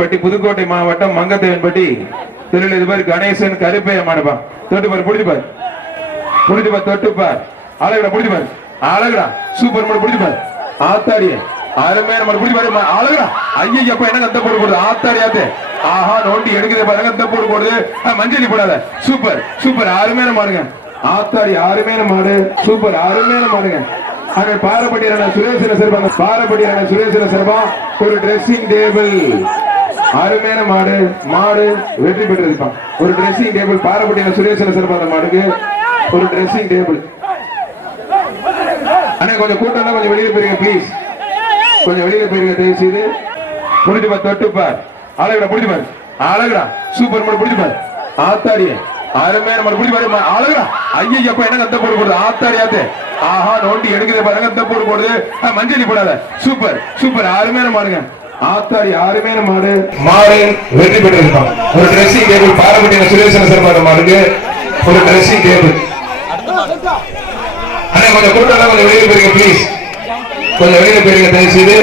பட்டி புதுக்கோட்டை மாவட்டம் மங்கத்தேவன்பட்டி. தொழிலதிபர் கணேசன் கருப்பைய மாடுப்பா தொட்டு பாரு புடிச்சு பாரு. புடிச்சு பாரு தொட்டு அழகுடா புடிச்சுப்பார் அழகுடா சூப்பர் மட்டும் புடிச்சுப்பார் பாரு. ஆத்தாடிய அருமையான மட்டும் புடிச்சு அழகுடா அழகுடா. அப்ப என்ன அந்த போடு போடுது? ஆத்தாடி ஆஹா நோண்டி எடுக்குது பாருங்க அந்த போடு போடுது? மஞ்சள் போடாத. Super super. அருமையான மாடுங்க. ஆத்தாடி அருமையான மாடு. சூப்பர் அருமையான மாடுங்க. அங்க பாரப்பட்டியான சுரேசன சிறப்பாங்க பாரப்பட்டியான சுரேசன சிறப்பா ஒரு ட்ரெஸ்ஸிங் டேபிள் அருமையான மாடு மாடு வெற்றி பெற்றிருப்பான் ஒரு ட்ரெஸ்ஸிங் டேபிள் பாரப்பட்டியான சுரேசன சிறப்பான அந்த மாடுக்கு ஒரு ட்ரெஸ்ஸிங் டேபிள் அண்ணா கொஞ்சம் கூட்டம் கொஞ்சம் வெளியில போயிருங்க ப்ளீஸ் கொஞ்சம் வெளியில போயிருங்க தயவு செய்து புடிச்சு பார் தொட்டு பார் அழகுடா புடிச்சு பார் அழகுடா. சூப்பர் மாடு புடிச்சு பார் ஆத்தாடிய. அருமையான மாடு புடிச்சு பாரு மா- அழகுடா. ஐயப்ப என்ன அந்த போடு போடுது? ஆத்தாடி ஆஹா நோண்டி எடுக்குது பாருங்க அந்த போடு போடுது. மஞ்சள் போடாத. Super super. அருமையான மாடுங்க. ஆத்தார் யாருமே மாடு மாடு வெற்றி பெற்றிருப்பான். ஒரு ட்ரெஸ்ஸிங் டேபிள் பாரம்பரிய சுரேசன சிறப்பான மாடுக்கு ஒரு ட்ரெஸ்ஸிங் டேபிள் அண்ணா கொஞ்சம் கூட்டம் கொஞ்சம் வெளியே போயிருங்க ப்ளீஸ் கொஞ்சம் வெளியே போயிருங்க தயவு செய்து